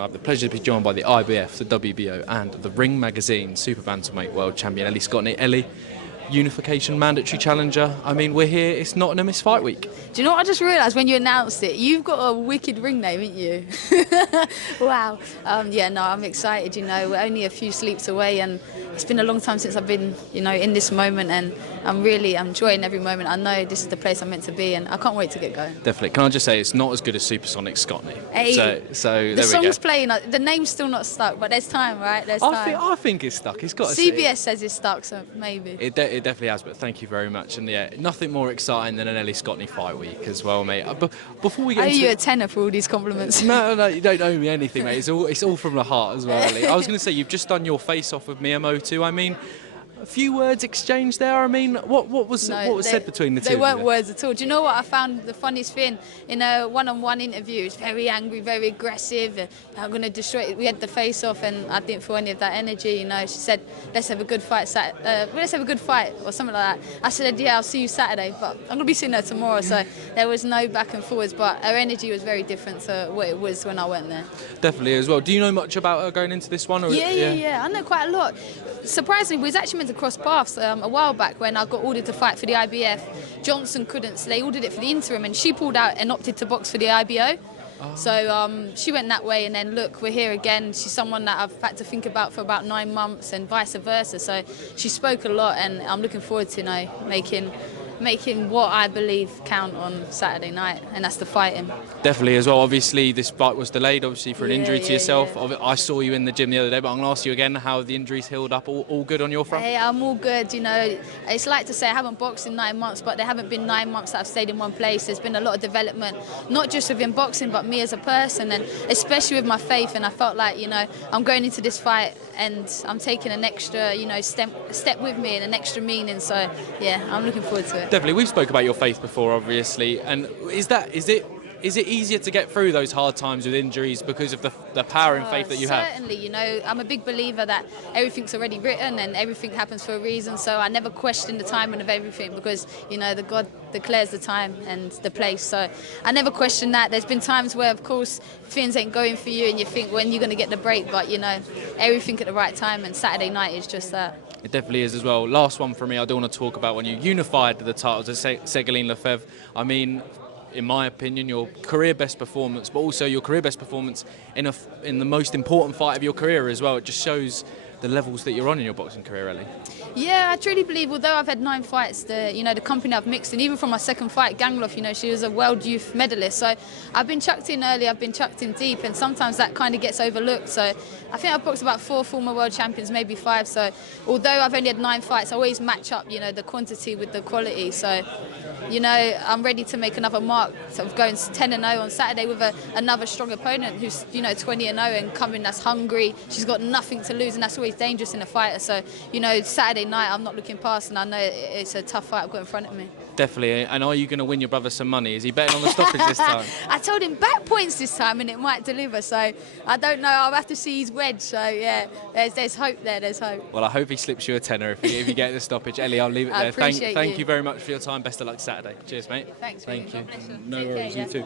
I have the pleasure to be joined by the IBF, the WBO and the Ring Magazine Super-Bantamweight World Champion Ellie Scotney. Ellie, unification mandatory challenger. I mean, we're here, it's Nottingham's fight week. Do you know what I just realised when you announced it? You've got a wicked ring name, haven't you? Wow. Yeah, no, I'm excited, you know. We're only a few sleeps away and it's been a long time since I've been, you know, in this moment, and I'm enjoying every moment. I know this is the place I'm meant to be and I can't wait to get going. Definitely. Can I just say, it's not as good as Supersonic Scotney. Hey, so there we go. The song's playing, the name's still not stuck, but there's time, right? There's time. I think it's stuck. It's got to CBS says it's stuck, so maybe. It definitely has, but thank you very much. And yeah, nothing more exciting than an Ellie Scotney fight week as well, mate. But before we get into... I owe you a tenner for all these compliments. No, you don't owe me anything, mate. It's all from the heart as well, Ellie. I was going to say, you've just done your face-off with Mea Motu. I mean, a few words exchanged there. I mean, what was said between the two? They weren't words at all. Do you know what I found the funniest thing? In a one-on-one interview, it's very angry, very aggressive, and I'm going to destroy it. We had the face-off, and I didn't feel any of that energy. You know, she said, "Let's have a good fight, let's have a good fight," or something like that. I said, "Yeah, I'll see you Saturday," but I'm going to be seeing her tomorrow. So there was no back and forwards, but her energy was very different to what it was when I went there. Definitely as well. Do you know much about her going into this one? Or Yeah. I know quite a lot. Surprisingly, we was actually meant to cross paths a while back when I got ordered to fight for the IBF. Johnson couldn't, so they ordered it for the interim, and she pulled out and opted to box for the IBO. Oh. So she went that way, and then look, we're here again. She's someone that I've had to think about for about 9 months, and vice versa. So she spoke a lot, and I'm looking forward to, you know, making what I believe count on Saturday night, and that's the fighting. Definitely as well. Obviously this fight was delayed, obviously for an injury to yourself. Yeah. I saw you in the gym the other day, but I'm going to ask you again, how the injuries healed up. All good on your front? Hey, I'm all good. You know, it's like to say I haven't boxed in 9 months, but there haven't been 9 months that I've stayed in one place. There's been a lot of development, not just within boxing, but me as a person, and especially with my faith. And I felt like, you know, I'm going into this fight and I'm taking an extra, you know, step with me and an extra meaning. So yeah, I'm looking forward to it. Definitely. We've spoke about your faith before, obviously, and is it easier to get through those hard times with injuries because of the power and faith that you have? Certainly, you know, I'm a big believer that everything's already written and everything happens for a reason, so I never question the timing of everything because, you know, the God declares the time and the place, so I never question that. There's been times where, of course, things ain't going for you and you think, when you're going to get the break, but, you know, everything at the right time, and Saturday night is just that. It definitely is as well. Last one for me, I do want to talk about when you unified the titles of Seguin Lefebvre. I mean, in my opinion, your career best performance, but also your career best performance in the most important fight of your career as well. It just shows the levels that you're on in your boxing career, Ellie. Yeah, I truly believe, although I've had 9 fights, the company I've mixed in, even from my second fight, Gangloff, you know, she was a world youth medalist. So I've been chucked in early, I've been chucked in deep, and sometimes that kind of gets overlooked. So I think I've boxed about 4 former world champions, maybe 5. So although I've only had 9 fights, I always match up, you know, the quantity with the quality. So, you know, I'm ready to make another mark of going 10-0 on Saturday with another strong opponent who's, you know, 20-0 and coming that's hungry. She's got nothing to lose, and that's always dangerous in a fighter. So, you know, Saturday night I'm not looking past, and I know it's a tough fight I've got in front of me. Definitely. And are you going to win your brother some money? Is he betting on the stoppage this time? I told him back points this time and it might deliver, so I don't know. I'll have to see his wedge. So yeah, there's hope there. There's hope. Well, I hope he slips you a tenner if you get the stoppage. Ellie, I'll leave it there. Thank you very much for your time. Best of luck Saturday. Cheers, mate. Thanks. Thank you. God bless you. No worries. You too.